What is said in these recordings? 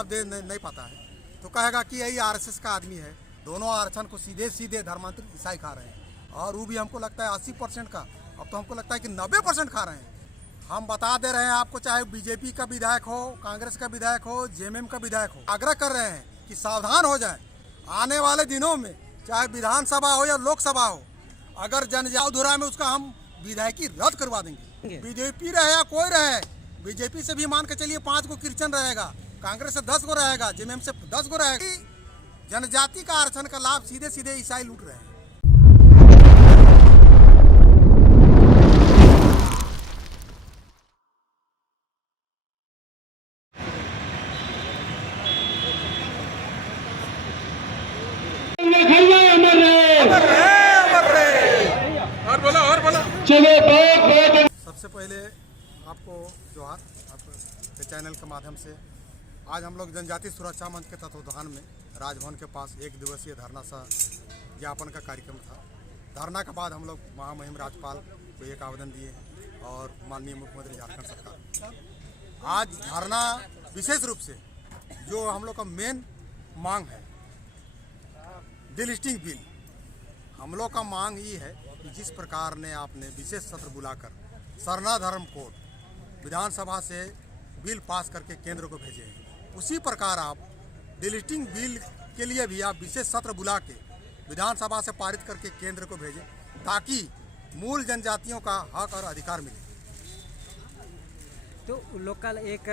दे नहीं पाता है तो कहेगा कि यही आरएसएस का आदमी है। दोनों आरक्षण को सीधे सीधे धर्मांतरित ईसाई खा रहे हैं और वो भी हमको लगता है 80% का, अब तो हमको लगता है कि 90% खा रहे हैं। हम बता दे रहे हैं आपको, चाहे बीजेपी का विधायक हो, कांग्रेस का विधायक हो, जेएमएम का विधायक हो, आग्रह कर रहे हैं कि सावधान हो जाए। आने वाले दिनों में चाहे विधानसभा हो या लोकसभा हो, अगर जनजाति धुरा में उसका हम विधायकी रद्द करवा देंगे। बीजेपी रहे या कोई रहे, बीजेपी से भी मान के चलिए 5 गो क्रिश्चियन रहेगा, कांग्रेस से 10 गो रहेगा, जेएमएम से 10 गो रहेगा। जनजाति का आरक्षण का लाभ सीधे सीधे ईसाई लूट रहे हैं। सबसे पहले आपको जोहार, आपके चैनल के माध्यम से आज हम लोग जनजाति सुरक्षा मंच के तत्वावधान में राजभवन के पास 1 दिवसीय धरना सा ज्ञापन का कार्यक्रम था। धरना के बाद हम लोग महामहिम राज्यपाल को एक आवेदन दिए और माननीय मुख्यमंत्री झारखंड सरकार। आज धरना विशेष रूप से जो हम लोग का मेन मांग है डिलिस्टिंग बिल। हम लोग का मांग ये है कि जिस प्रकार ने आपने विशेष सत्र बुलाकर सरना धर्म कोड विधानसभा से बिल पास करके केंद्र को भेजे हैं, उसी प्रकार आप डिलिस्टिंग बिल के लिए भी आप विशेष सत्र बुला के विधानसभा से पारित करके केंद्र को भेजें ताकि मूल जनजातियों का हक और अधिकार मिले। तो उन लोग का एक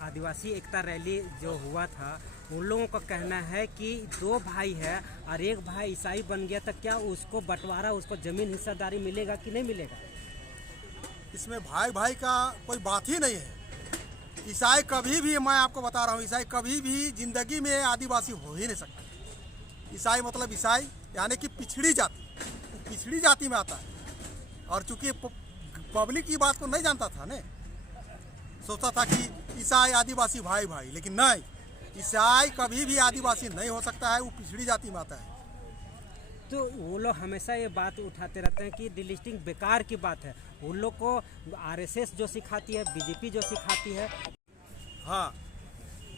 आदिवासी एकता रैली जो हुआ था, उन लोगों का कहना है कि 2 भाई है और एक भाई ईसाई बन गया, तो क्या उसको बंटवारा, उसको जमीन हिस्सेदारी मिलेगा कि नहीं मिलेगा? इसमें भाई भाई का कोई बात ही नहीं है। ईसाई कभी भी, मैं आपको बता रहा हूँ, ईसाई कभी भी जिंदगी में आदिवासी हो ही नहीं सकता। ईसाई मतलब ईसाई यानी कि पिछड़ी जाति, पिछड़ी जाति में आता है। और चूंकि पब्लिक की बात को नहीं जानता था ने, सोचता था कि ईसाई आदिवासी भाई भाई, लेकिन नहीं, ईसाई कभी भी आदिवासी नहीं हो सकता है, वो पिछड़ी जाति में आता है। तो वो लोग हमेशा ये बात उठाते रहते हैं कि डिलिस्टिंग बेकार की बात है। उन लोग को आरएसएस जो सिखाती है, बीजेपी जो सिखाती है, हाँ,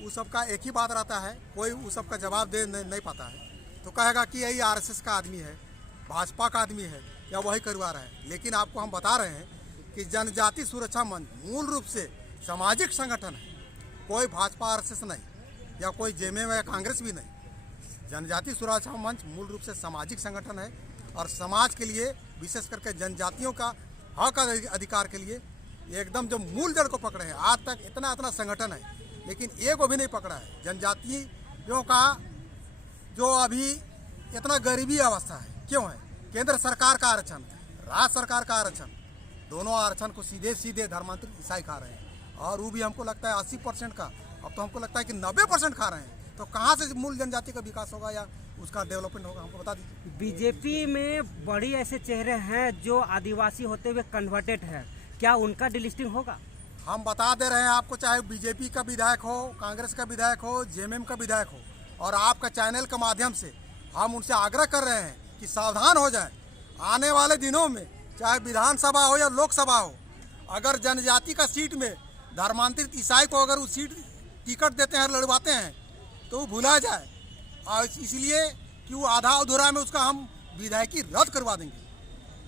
वो सबका एक ही बात रहता है, कोई वो सबका जवाब दे नहीं पाता है तो कहेगा कि यही आरएसएस का आदमी है, भाजपा का आदमी है या वही करवा रहा है। लेकिन आपको हम बता रहे हैं कि जनजाति सुरक्षा मंच मूल रूप से सामाजिक संगठन है, कोई भाजपा आरएसएस नहीं या कोई जेएमएम या कांग्रेस भी नहीं। जनजाति सुरक्षा मंच मूल रूप से सामाजिक संगठन है और समाज के लिए, विशेष करके जनजातियों का हक अधिकार के लिए एकदम जो मूल जड़ को पकड़े हैं। आज तक इतना संगठन है लेकिन एक भी नहीं पकड़ा है। जनजातियों का जो अभी इतना गरीबी अवस्था है, क्यों है? केंद्र सरकार का आरक्षण, राज्य सरकार का आरक्षण, दोनों आरक्षण को सीधे सीधे धर्मांतरित ईसाई खा रहे हैं और वो भी हमको लगता है 80% का, अब तो हमको लगता है कि 90% खा रहे हैं। तो कहाँ से मूल जनजाति का विकास होगा या उसका डेवलपमेंट होगा, हमको बता दीजिए। बीजेपी में बड़ी ऐसे चेहरे हैं जो आदिवासी होते हुए कन्वर्टेड है, क्या उनका डिलिस्टिंग होगा? हम बता दे रहे हैं आपको, चाहे बीजेपी का विधायक हो, कांग्रेस का विधायक हो, जेएमएम का विधायक हो, और आपका चैनल के माध्यम से हम उनसे आग्रह कर रहे हैं कि सावधान हो जाए। आने वाले दिनों में चाहे विधानसभा हो या लोकसभा हो, अगर जनजाति का सीट में धर्मांतरित ईसाई को अगर वो सीट टिकट देते हैं, लड़वाते हैं, तो वो भुला जाए। और इसलिए कि वो आधा अधूरा में उसका हम विधायकी रद्द करवा देंगे।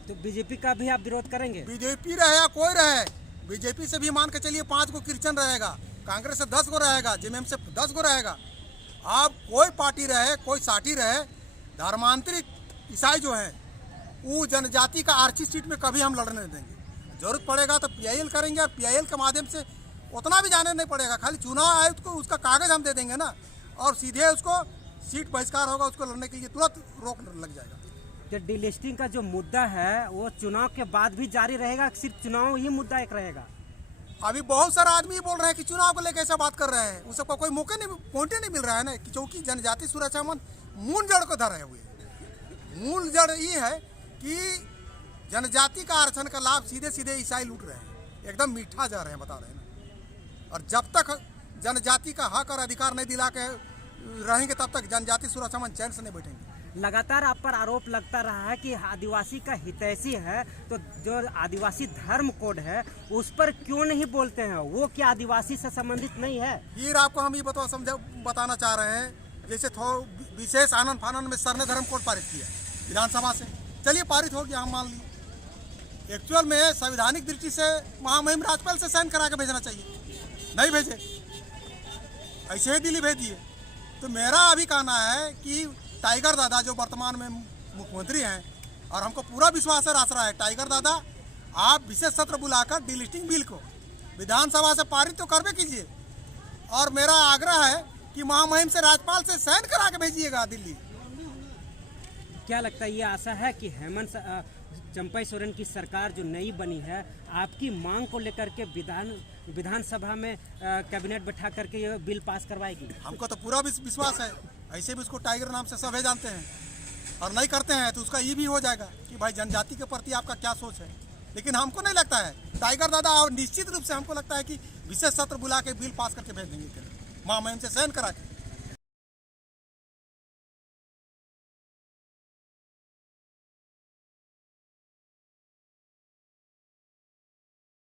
तो बीजेपी का भी आप विरोध करेंगे? बीजेपी रहे या कोई रहे, बीजेपी से भी मान के चलिए 5 गो क्रिश्चियन रहेगा, कांग्रेस से 10 गो रहेगा, जेएमएम से 10 गो रहेगा। अब कोई पार्टी रहे, कोई साथी रहे, धर्मांतरित ईसाई जो है वो जनजाति का आरक्षित सीट में कभी हम लड़ने नहीं देंगे। जरूरत पड़ेगा तो पीआईएल करेंगे और पीआईएल के माध्यम से उतना भी जाने नहीं पड़ेगा, खाली चुनाव आयुक्त को उसका कागज हम दे देंगे ना, और सीधे उसको सीट बहिष्कार होगा, उसको लड़ने के लिए तुरंत रोक लग जाएगा। जो डिलिस्टिंग का जो मुद्दा है वो चुनाव के बाद भी जारी रहेगा, सिर्फ चुनाव ही मुद्दा एक रहेगा? अभी बहुत सारा आदमी बोल रहे हैं कि चुनाव को लेकर ऐसा बात कर रहे हैं, उस सबका कोई मौके नहीं, पॉइंट नहीं मिल रहा है ना, क्योंकि जनजाति सुरक्षा मंच मूल जड़ को धरे हुए है। मूल जड़ ये है कि जनजाति का आरक्षण का लाभ सीधे सीधे ईसाई लूट रहे हैं, एकदम मीठा जा रहे हैं, बता रहे हैं ना। और जब तक जनजाति का हक और अधिकार नहीं दिला के रहेंगे तब तक जनजाति सुरक्षा मंच चैन से नहीं बैठेंगे। लगातार आप पर आरोप लगता रहा है कि आदिवासी का हितैषी है, तो जो आदिवासी धर्म कोड है उस पर क्यों नहीं बोलते हैं? वो क्या आदिवासी से संबंधित नहीं है? फिर आपको हम ये बताना चाह रहे हैं, जैसे विशेष आनंद फानन में सर ने धर्म कोड पारित किया विधानसभा से, चलिए पारित हो गया, हम मान लिए। एक्चुअल में संवैधानिक दृष्टि से महामहिम राज्यपाल से साइन करा के भेजना चाहिए, नहीं भेजे, ऐसे ही दिल्ली भेज दिए। तो मेरा अभी कहना है कि टाइगर दादा जो वर्तमान में मुख्यमंत्री हैं, और हमको पूरा विश्वास है रासरा है, टाइगर दादा आप विशेष सत्र बुलाकर डीलिस्टिंग बिल को विधानसभा से पारित तो करवे कीजिए, और मेरा आग्रह है कि महामहिम से राज्यपाल से साइन करा के भेजिएगा दिल्ली। क्या लगता है, ये आशा है कि हेमंत चंपई सोरेन की सरकार जो नई बनी है आपकी मांग को लेकर के विधानसभा में कैबिनेट बैठा करके ये बिल पास करवाएगी? हमको तो पूरा विश्वास है, ऐसे भी उसको टाइगर नाम से सभी जानते हैं, और नहीं करते हैं तो उसका ये भी हो जाएगा कि भाई जनजाति के प्रति आपका क्या सोच है। लेकिन हमको नहीं लगता है टाइगर दादा, और निश्चित रूप से हमको लगता है कि विशेष सत्र बुला के बिल पास करके भेज देंगे महामहिम से साइन करा के।